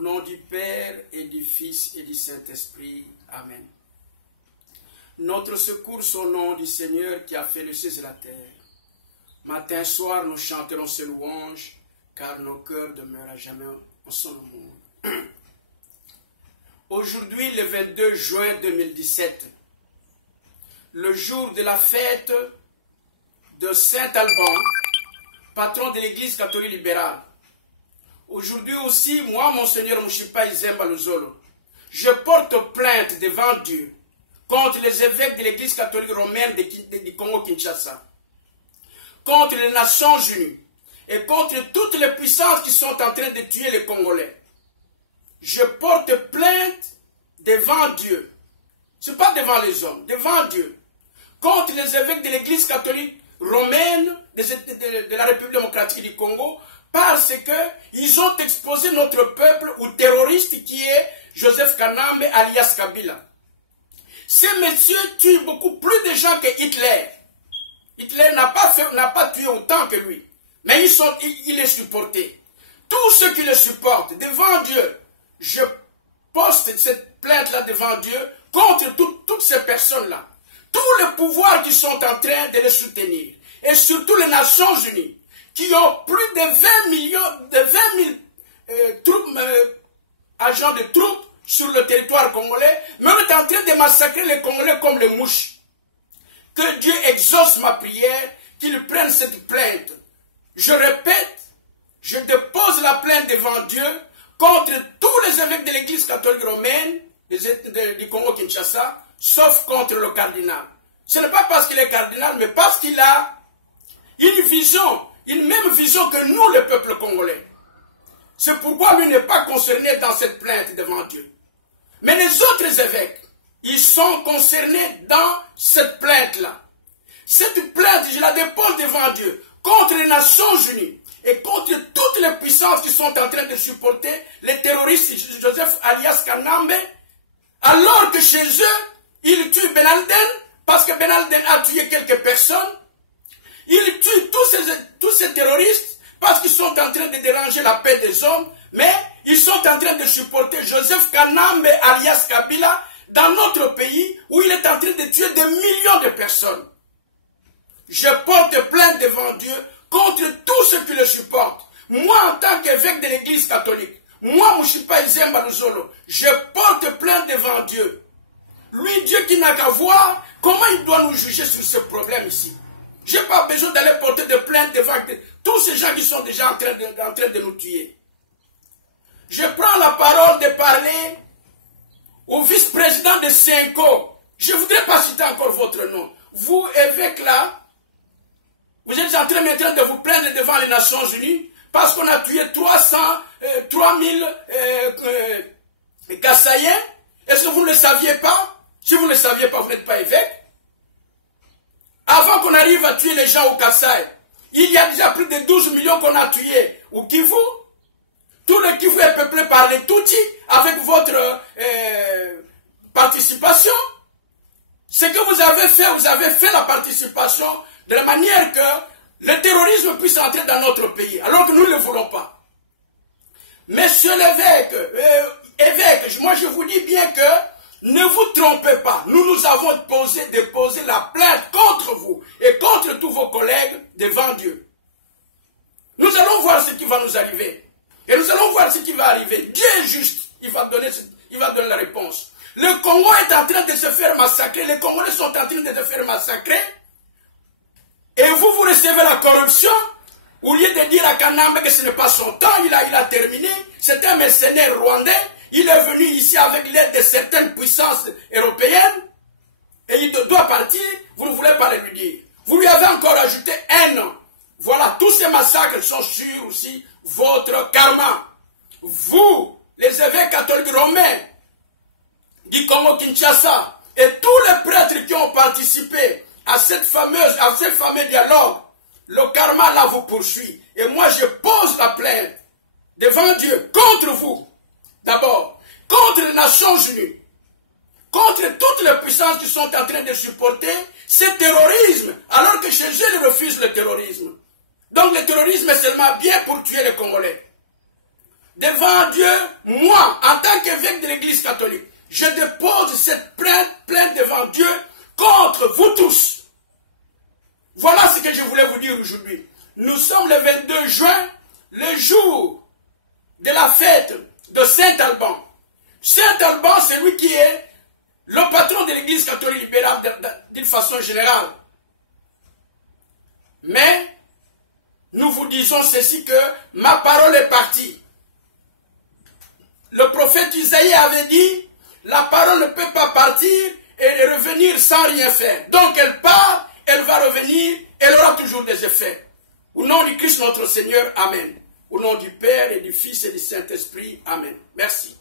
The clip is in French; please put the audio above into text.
Au nom du Père et du Fils et du Saint-Esprit. Amen. Notre secours au nom du Seigneur qui a fait le ciel et la terre. Matin, soir, nous chanterons ses louanges, car nos cœurs demeurent à jamais en son amour. Aujourd'hui, le 22 juin 2017, le jour de la fête de Saint-Alban, patron de l'Église catholique libérale. Aujourd'hui aussi, moi, Monseigneur Mouchipa Izemba Luzolo, je porte plainte devant Dieu contre les évêques de l'Église catholique romaine du Congo-Kinshasa, contre les Nations Unies et contre toutes les puissances qui sont en train de tuer les Congolais. Je porte plainte devant Dieu. Ce n'est pas devant les hommes, devant Dieu. Contre les évêques de l'Église catholique romaine de la République démocratique du Congo, parce qu'ils ont exposé notre peuple au terroriste qui est Joseph Kanambe alias Kabila. Ce monsieur tue beaucoup plus de gens que Hitler. Hitler n'a pas tué autant que lui. Mais il est supporté. Tous ceux qui le supportent devant Dieu, je poste cette plainte-là devant Dieu contre toutes ces personnes-là. Tous les pouvoirs qui sont en train de les soutenir. Et surtout les Nations Unies, qui ont plus de 20 000 troupes, agents de troupes sur le territoire congolais, mais on est en train de massacrer les Congolais comme les mouches. Que Dieu exauce ma prière, qu'il prenne cette plainte. Je répète, je dépose la plainte devant Dieu contre tous les évêques de l'Église catholique romaine du Congo-Kinshasa, sauf contre le cardinal. Ce n'est pas parce qu'il est cardinal, mais parce qu'il a une vision, une même vision que nous, le peuple congolais. C'est pourquoi lui n'est pas concerné dans cette plainte devant Dieu. Mais les autres évêques, ils sont concernés dans cette plainte-là. Cette plainte, je la dépose devant Dieu contre les Nations Unies et contre toutes les puissances qui sont en train de supporter les terroristes Joseph alias Kanambe, alors que chez eux, ils tuent Ben Alden, parce que Ben Alden a tué quelques personnes. Ils tuent tous ces terroristes parce qu'ils sont en train de déranger la paix des hommes, mais ils sont en train de supporter Joseph Kanambe alias Kabila dans notre pays où il est en train de tuer des millions de personnes. Je porte plainte devant Dieu contre tous ceux qui le supportent. Moi, en tant qu'évêque de l'Église catholique, moi, Mouchipa Izemba Luzolo, je porte plainte devant Dieu. Lui, Dieu qui n'a qu'à voir comment il doit nous juger sur ce problème ici. Je n'ai pas besoin d'aller porter de plainte devant tous ces gens qui sont déjà en train de nous tuer. Je prends la parole de parler au vice-président de Senko. Je ne voudrais pas citer encore votre nom. Vous, évêque là, vous êtes en train maintenant de vous plaindre devant les Nations Unies parce qu'on a tué 3000 Kassaïens. Est-ce que vous ne le saviez pas? Si vous ne le saviez pas, vous n'êtes pas évêque. Avant qu'on arrive à tuer les gens au Kassai, il y a déjà plus de 12 millions qu'on a tués au Kivu. Tout le Kivu est peuplé par les Tutsis avec votre participation. Ce que vous avez fait la participation de la manière que le terrorisme puisse entrer dans notre pays, alors que nous ne le voulons pas. Monsieur l'évêque, évêque, moi je vous dis bien que ne vous trompez pas. Nous avons déposé la plainte contre vous et contre tous vos collègues devant Dieu. Nous allons voir ce qui va nous arriver. Et nous allons voir ce qui va arriver. Dieu est juste. Il va donner la réponse. Le Congo est en train de se faire massacrer. Les Congolais sont en train de se faire massacrer. Et vous recevez la corruption. Au lieu de dire à Kanambe que ce n'est pas son temps, il a terminé. C'est un mercenaire rwandais. Il est venu ici avec l'aide de certaines puissances européennes. Et il doit partir. Vous ne voulez pas le lui dire. Vous lui avez encore ajouté 1 an. Voilà, tous ces massacres sont sur aussi votre karma. Vous, les évêques catholiques romains du Congo-Kinshasa et tous les prêtres qui ont participé à ce fameux dialogue, le karma là vous poursuit. Et moi je pose la plainte devant Dieu contre vous. D'abord, contre les Nations Unies, contre toutes les puissances qui sont en train de supporter ce terrorisme, alors que chez eux, ils refusent le terrorisme. Donc le terrorisme est seulement bien pour tuer les Congolais. devant Dieu, moi, en tant qu'évêque de l'Église catholique, je dépose cette plainte devant Dieu contre vous tous. Voilà ce que je voulais vous dire aujourd'hui. Nous sommes le 22 juin, le jour de la fête de Saint-Alban. Saint-Alban, c'est lui qui est le patron de l'Église catholique libérale d'une façon générale. Mais, nous vous disons ceci que ma parole est partie. Le prophète Isaïe avait dit, la parole ne peut pas partir et revenir sans rien faire. Donc elle part, elle va revenir, elle aura toujours des effets. Au nom du Christ notre Seigneur, Amen. Au nom du Père et du Fils et du Saint-Esprit, Amen. Merci.